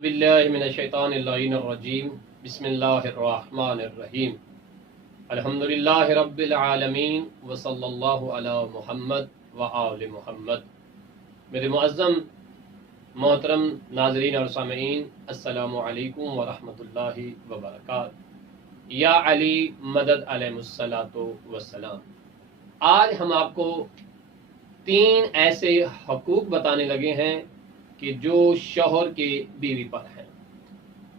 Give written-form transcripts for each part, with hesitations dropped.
باللہ من الشیطان اللعین الرجیم بسم اللہ الرحمن الرحیم الحمدللہ رب العالمین وصلی اللہ علی محمد وآل محمد۔ میرے معظم محترم ناظرین اور سامعین، السلام علیکم ورحمۃ اللہ وبرکاتہ۔ یا علی مدد علیہ الصلاۃ والسلام۔ آج ہم آپ کو 3 ایسے حقوق بتانے لگے ہیں کہ جو شوہر کے بیوی پر ہیں،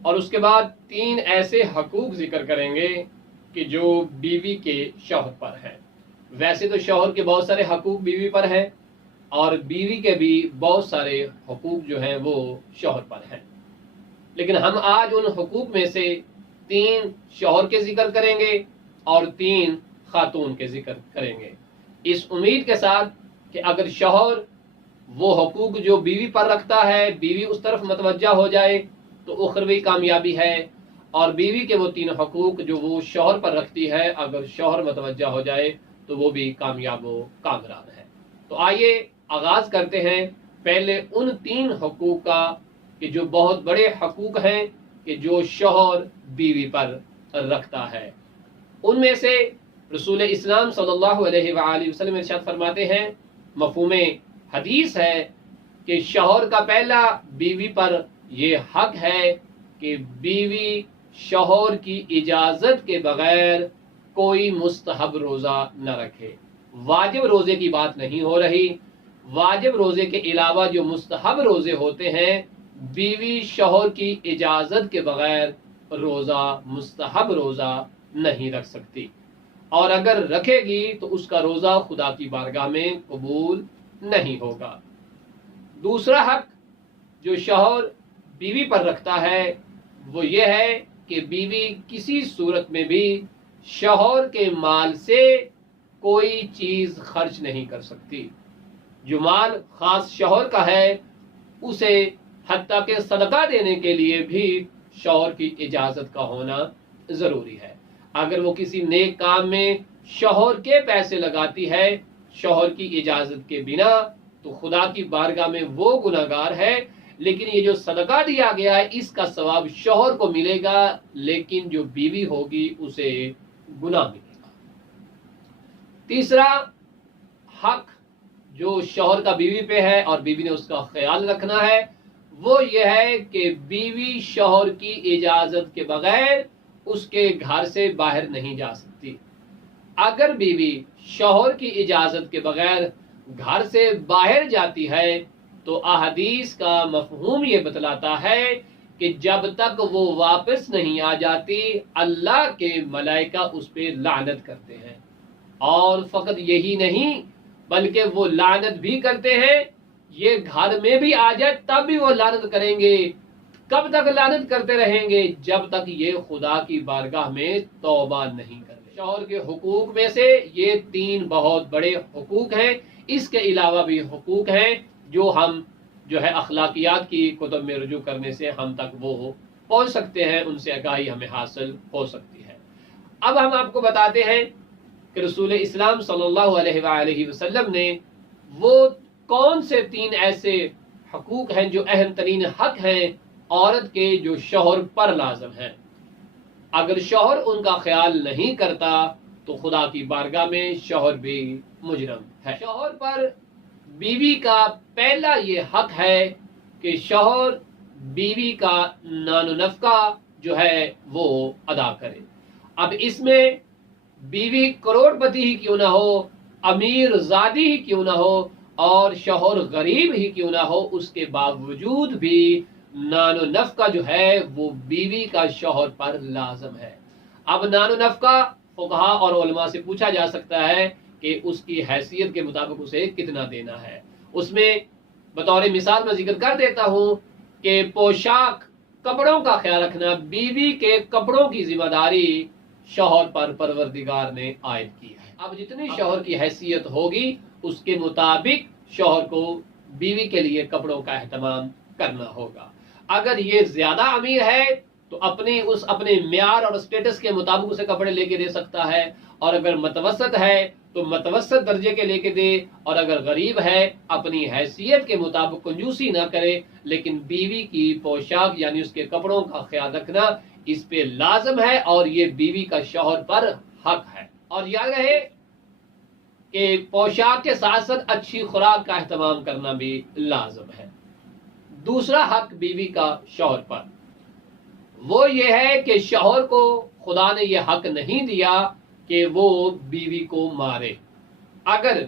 اور اس کے بعد 3 ایسے حقوق ذکر کریں گے کہ جو بیوی کے شوہر پر ہیں۔ ویسے تو شوہر کے بہت سارے حقوق بیوی پر ہیں، اور بیوی کے بھی بہت سارے حقوق جو ہیں وہ شوہر پر ہیں، لیکن ہم آج ان حقوق میں سے 3 شوہر کے ذکر کریں گے اور 3 خاتون کے ذکر کریں گے، اس امید کے ساتھ کہ اگر شوہر وہ حقوق جو بیوی پر رکھتا ہے، بیوی اس طرف متوجہ ہو جائے تو اخروی کامیابی ہے، اور بیوی کے وہ 3 حقوق جو وہ شوہر پر رکھتی ہے، اگر شوہر متوجہ ہو جائے تو وہ بھی کامیاب و کامران ہے۔ تو آئیے آغاز کرتے ہیں پہلے ان 3 حقوق کا کہ جو بہت بڑے حقوق ہیں کہ جو شوہر بیوی پر رکھتا ہے۔ ان میں سے رسول اسلام صلی اللہ علیہ وآلہ وسلم ارشاد فرماتے ہیں، مفہوم حدیث ہے کہ شوہر کا پہلا بیوی پر یہ حق ہے کہ بیوی شوہر کی اجازت کے بغیر کوئی مستحب روزہ نہ رکھے۔ واجب روزے کی بات نہیں ہو رہی، واجب روزے کے علاوہ جو مستحب روزے ہوتے ہیں، بیوی شوہر کی اجازت کے بغیر روزہ مستحب روزہ نہیں رکھ سکتی، اور اگر رکھے گی تو اس کا روزہ خدا کی بارگاہ میں قبول نہیں ہوگا۔ دوسرا حق جو شوہر بیوی پر رکھتا ہے وہ یہ ہے کہ بیوی کسی صورت میں بھی شوہر کے مال سے کوئی چیز خرچ نہیں کر سکتی۔ جو مال خاص شوہر کا ہے اسے حتیٰ کہ صدقہ دینے کے لیے بھی شوہر کی اجازت کا ہونا ضروری ہے۔ اگر وہ کسی نیک کام میں شوہر کے پیسے لگاتی ہے شوہر کی اجازت کے بنا تو خدا کی بارگاہ میں وہ گناہگار ہے، لیکن یہ جو صدقہ دیا گیا ہے اس کا ثواب شوہر کو ملے گا، لیکن جو بیوی ہوگی اسے گناہ ملے گا۔ تیسرا حق جو شوہر کا بیوی پہ ہے اور بیوی نے اس کا خیال رکھنا ہے وہ یہ ہے کہ بیوی شوہر کی اجازت کے بغیر اس کے گھر سے باہر نہیں جا سکتی۔ اگر بیوی شوہر کی اجازت کے بغیر گھر سے باہر جاتی ہے تو احادیث کا مفہوم یہ بتلاتا ہے کہ جب تک وہ واپس نہیں آ جاتی اللہ کے ملائکہ اس پہ لعنت کرتے ہیں، اور فقط یہی نہیں بلکہ وہ لعنت بھی کرتے ہیں، یہ گھر میں بھی آ جائے تب بھی وہ لعنت کریں گے۔ کب تک لعنت کرتے رہیں گے؟ جب تک یہ خدا کی بارگاہ میں توبہ نہیں کرتے۔ شوہر کے حقوق میں سے یہ 3 بہت بڑے حقوق ہیں، اس کے علاوہ بھی حقوق ہیں جو ہم اخلاقیات کی کتب میں رجوع کرنے سے ہم تک وہ پہنچ سکتے ہیں، ان سے آگاہی ہمیں حاصل ہو سکتی ہے۔ اب ہم آپ کو بتاتے ہیں کہ رسول اسلام صلی اللہ علیہ وآلہ وسلم نے وہ کون سے 3 ایسے حقوق ہیں جو اہم ترین حق ہیں عورت کے جو شوہر پر لازم ہیں۔ اگر شوہر ان کا خیال نہیں کرتا تو خدا کی بارگاہ میں شوہر بھی مجرم ہے۔ شوہر پر بیوی کا پہلا یہ حق ہے کہ شوہر بیوی کا نان و نفقہ جو ہے وہ ادا کرے۔ اب اس میں بیوی کروڑ پتی ہی کیوں نہ ہو، امیر زادی ہی کیوں نہ ہو، اور شوہر غریب ہی کیوں نہ ہو، اس کے باوجود بھی نان و نفقہ جو ہے وہ بیوی کا شوہر پر لازم ہے۔ اب نان و نفقہ فقہا اور علماء سے پوچھا جا سکتا ہے کہ اس کی حیثیت کے مطابق اسے کتنا دینا ہے۔ اس میں بطور مثال میں ذکر کر دیتا ہوں کہ پوشاک کپڑوں کا خیال رکھنا، بیوی کے کپڑوں کی ذمہ داری شوہر پر پروردگار نے عائد کی ہے۔ اب جتنی شوہر کی حیثیت ہوگی اس کے مطابق شوہر کو بیوی کے لیے کپڑوں کا اہتمام کرنا ہوگا۔ اگر یہ زیادہ امیر ہے تو اپنے معیار اور سٹیٹس کے مطابق اسے کپڑے لے کے دے سکتا ہے، اور اگر متوسط ہے تو متوسط درجے کے لے کے دے، اور اگر غریب ہے اپنی حیثیت کے مطابق کنجوسی نہ کرے، لیکن بیوی کی پوشاک یعنی اس کے کپڑوں کا خیال رکھنا اس پہ لازم ہے، اور یہ بیوی کا شوہر پر حق ہے۔ اور یاد رہے کہ پوشاک کے ساتھ ساتھ اچھی خوراک کا اہتمام کرنا بھی لازم ہے۔ دوسرا حق بیوی کا شوہر پر وہ یہ ہے کہ شوہر کو خدا نے یہ حق نہیں دیا کہ وہ بیوی کو مارے۔ اگر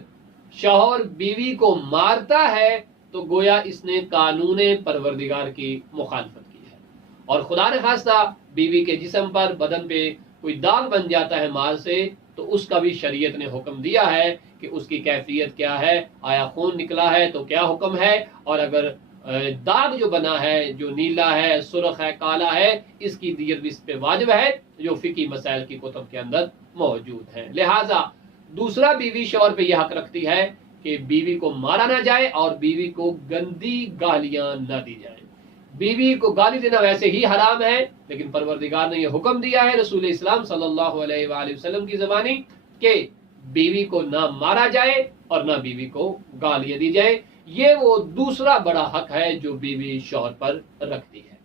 شوہر بیوی کو مارتا ہے تو گویا اس نے قانون پروردگار کی مخالفت کی ہے، اور خدا نے خواستہ بیوی کے جسم پر، بدن پہ کوئی داغ بن جاتا ہے مار سے، تو اس کا بھی شریعت نے حکم دیا ہے کہ اس کی کیفیت کیا ہے، آیا خون نکلا ہے تو کیا حکم ہے، اور اگر داغ جو بنا ہے، جو نیلا ہے، سرخ ہے، کالا ہے، اس کی دیت بھی اس پہ واجب ہے، جو فقہی مسائل کی کتب کے اندر موجود ہیں۔ لہٰذا دوسرا بیوی شوہر پہ یہ حق رکھتی ہے کہ بیوی کو مارا نہ جائے اور بیوی کو گندی گالیاں نہ دی جائیں۔ بیوی کو گالی دینا ویسے ہی حرام ہے، لیکن پروردگار نے یہ حکم دیا ہے رسول اسلام صلی اللہ علیہ وآلہ وسلم کی زبانی کہ بیوی کو نہ مارا جائے اور نہ بیوی کو گالیاں دی جائے۔ یہ وہ دوسرا بڑا حق ہے جو بیوی شوہر پر رکھتی ہے۔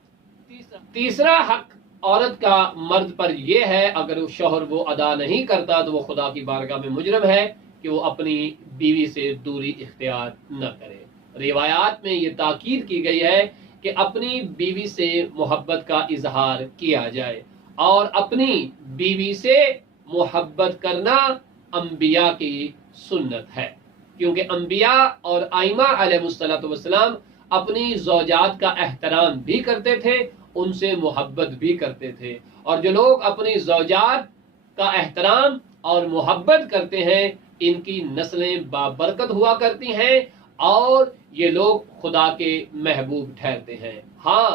تیسرا حق عورت کا مرد پر یہ ہے، اگر شوہر وہ ادا نہیں کرتا تو وہ خدا کی بارگاہ میں مجرم ہے کہ وہ اپنی بیوی سے دوری اختیار نہ کرے۔ روایات میں یہ تاکید کی گئی ہے کہ اپنی بیوی سے محبت کا اظہار کیا جائے، اور اپنی بیوی سے محبت کرنا انبیاء کی سنت ہے، کیونکہ انبیاء اور ائمہ علیہ السلام اپنی زوجات کا احترام بھی کرتے تھے، ان سے محبت بھی کرتے تھے، اور جو لوگ اپنی زوجات کا احترام اور محبت کرتے ہیں ان کی نسلیں بابرکت ہوا کرتی ہیں، اور یہ لوگ خدا کے محبوب ٹھہرتے ہیں۔ ہاں،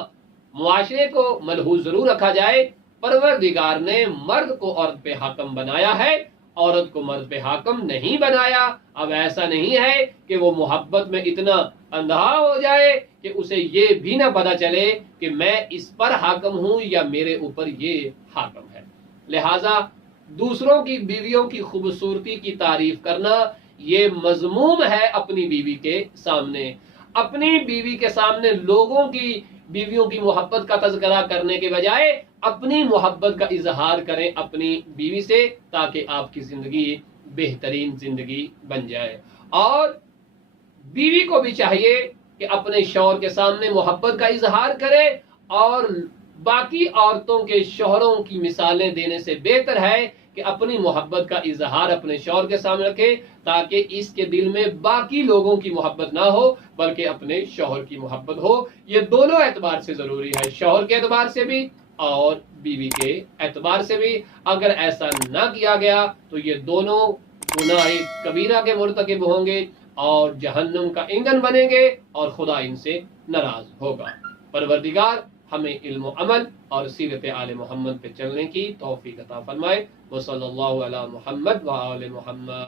معاشرے کو ملحوظ ضرور رکھا جائے، پروردگار نے مرد کو عورت پہ حاکم بنایا ہے، عورت کو مرد پہ حاکم نہیں بنایا۔ اب ایسا نہیں ہے کہ وہ محبت میں اتنا اندھا ہو جائے کہ اسے یہ بھی نہ پتا چلے کہ میں اس پر حاکم ہوں یا میرے اوپر یہ حاکم ہے۔ لہٰذا دوسروں کی بیویوں کی خوبصورتی کی تعریف کرنا یہ مذموم ہے اپنی بیوی کے سامنے۔ اپنی بیوی کے سامنے لوگوں کی بیویوں کی محبت کا تذکرہ کرنے کے بجائے اپنی محبت کا اظہار کریں اپنی بیوی سے، تاکہ آپ کی زندگی بہترین زندگی بن جائے۔ اور بیوی کو بھی چاہیے کہ اپنے شوہر کے سامنے محبت کا اظہار کرے، اور باقی عورتوں کے شوہروں کی مثالیں دینے سے بہتر ہے کہ اپنی محبت کا اظہار اپنے شوہر کے سامنے رکھے، تاکہ اس کے دل میں باقی لوگوں کی محبت نہ ہو بلکہ اپنے شوہر کی محبت ہو۔ یہ دونوں اعتبار سے ضروری ہے، شوہر کے اعتبار سے بھی اور بیوی کے اعتبار سے بھی۔ اگر ایسا نہ کیا گیا تو یہ دونوں گناہ کبیرہ کے مرتکب ہوں گے اور جہنم کا ایندھن بنیں گے، اور خدا ان سے ناراض ہوگا۔ پروردگار ہمیں علم و عمل اور سیرت آل محمد پہ چلنے کی توفیق عطا فرمائے۔ وصلی اللہ علی محمد و آل محمد۔